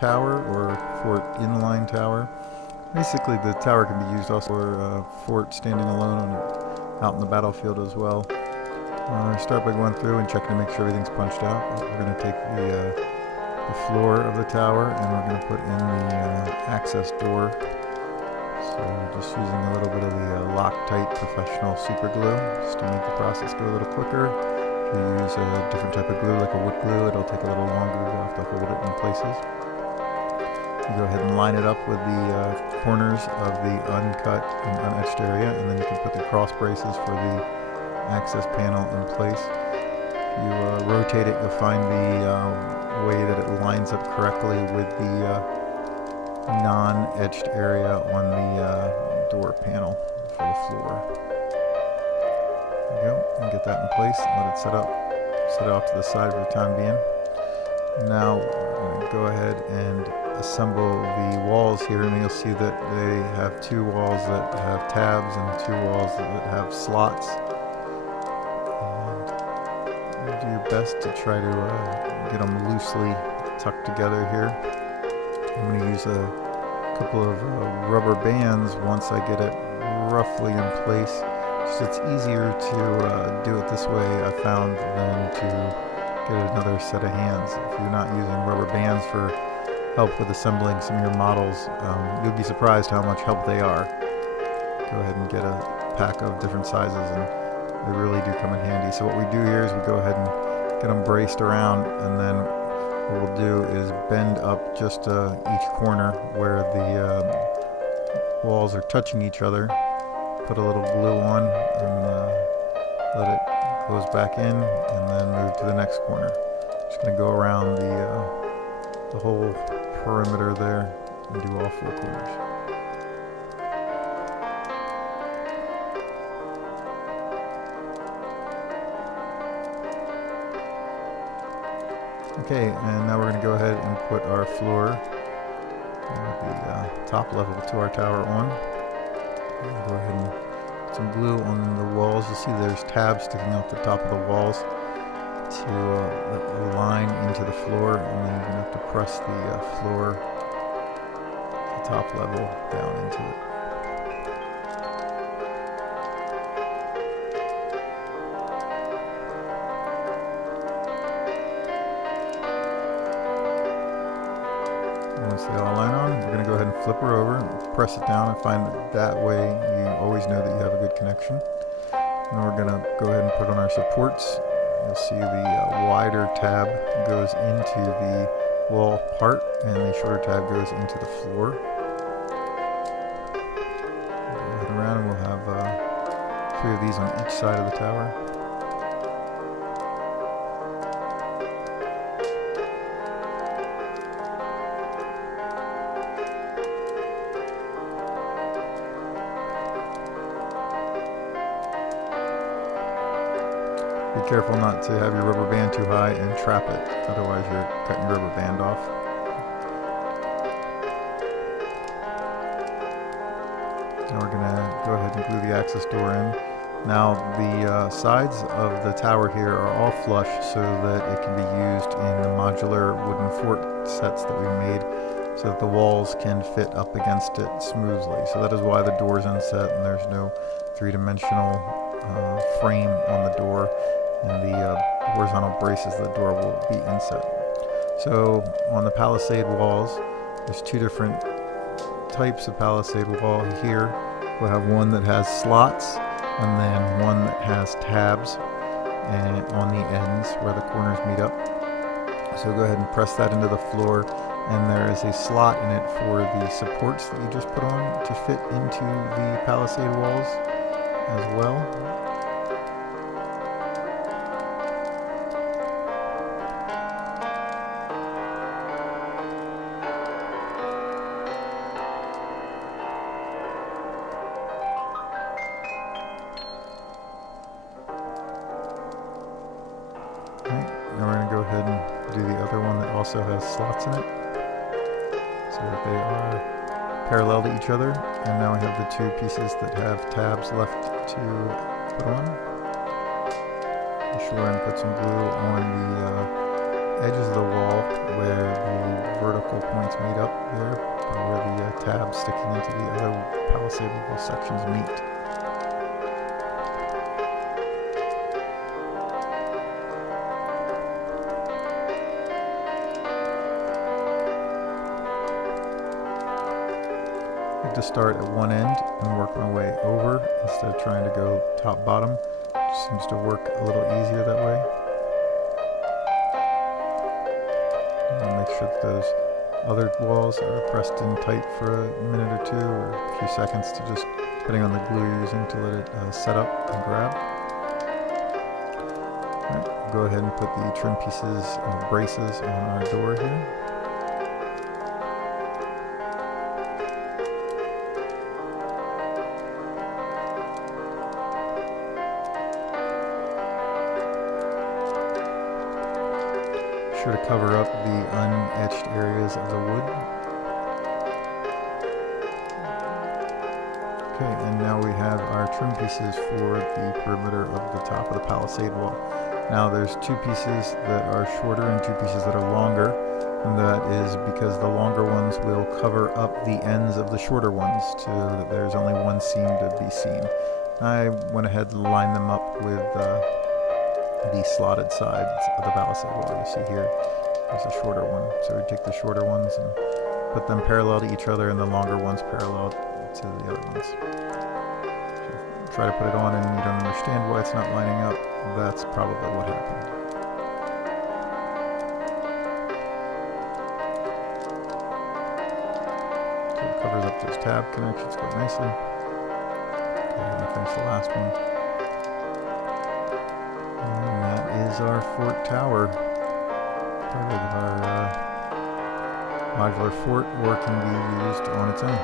tower or fort inline tower. Basically, the tower can be used also for a fort standing alone out in the battlefield as well. Start by going through and checking to make sure everything's punched out. We're going to take the floor of the tower and we're going to put in the access door. So just using a little bit of the Loctite Professional Super Glue just to make the process go a little quicker. If you use a different type of glue like a wood glue, it'll take a little longer. You'll have to hold it in places. You go ahead and line it up with the corners of the uncut and unetched area, and then you can put the cross braces for the access panel in place. If you rotate it, you'll find the way that it lines up correctly with the non-etched area on the door panel for the floor. There you go, and get that in place and let it set it off to the side for the time being. Now we're going to go ahead and assemble the walls here, and you'll see that they have two walls that have tabs and two walls that have slots. And do your best to try to get them loosely tucked together here. I'm going to use a couple of rubber bands once I get it roughly in place. Just it's easier to do it this way, I found, than to get another set of hands. If you're not using rubber bands for help with assembling some of your models, you'll be surprised how much help they are. Go ahead and get a pack of different sizes and they really do come in handy. So what we do here is we go ahead and get them braced around, and then what we'll do is bend up just each corner where the walls are touching each other. Put a little glue on and let it close back in, and then move to the next corner. Just going to go around the whole perimeter there and do all four corners. Okay, and now we're going to go ahead and put our floor, the top level to our tower on. Go ahead and put some glue on the walls. You'll see there's tabs sticking off the top of the walls to align into the floor, and then you're going to have to press the floor, the top level, down into it. Once they all line on, we're going to go ahead and flip her over, press it down, and find that way you always know that you have a good connection. And we're going to go ahead and put on our supports. You'll see the wider tab goes into the wall part, and the shorter tab goes into the floor. Go ahead around, and we'll have 3 of these on each side of the tower. Be careful not to have your rubber band too high and trap it, otherwise you're cutting your rubber band off. Now we're going to go ahead and glue the access door in. Now the sides of the tower here are all flush so that it can be used in the modular wooden fort sets that we made, so that the walls can fit up against it smoothly. So that is why the door is inset and there's no three-dimensional frame on the door, and the horizontal braces of the door will be inset. So on the palisade walls, there's 2 different types of palisade wall here. We'll have one that has slots, and then one that has tabs and on the ends where the corners meet up. So go ahead and press that into the floor, and there is a slot in it for the supports that you just put on to fit into the palisade walls as well. Now we're going to go ahead and do the other one that also has slots in it, so that they are parallel to each other. And now we have the 2 pieces that have tabs left to put on. Be sure and put some glue on the edges of the wall where the vertical points meet up there, or where the tabs sticking into the other palisade wall sections meet. I like to start at one end and work my way over instead of trying to go top bottom. It seems to work a little easier that way. And make sure that those other walls are pressed in tight for a minute or two or a few seconds to just, depending on the glue you're using, to let it set up and grab. Alright, go ahead and put the trim pieces and braces on our door here. Sure to cover up the unetched areas of the wood. Okay, and now we have our trim pieces for the perimeter of the top of the palisade wall. Now there's two pieces that are shorter and two pieces that are longer, and that is because the longer ones will cover up the ends of the shorter ones so that there's only one seam to be seen. I went ahead and lined them up with the slotted sides of the palisade wall. You see here there's a shorter one, so we take the shorter ones and put them parallel to each other and the longer ones parallel to the other ones. If you try to put it on and you don't understand why it's not lining up, that's probably what happened. So it covers up those tab connections quite nicely. Okay, I'm going to finish the last one. And that is our fort tower. Part of our modular fort, or can be used on its own.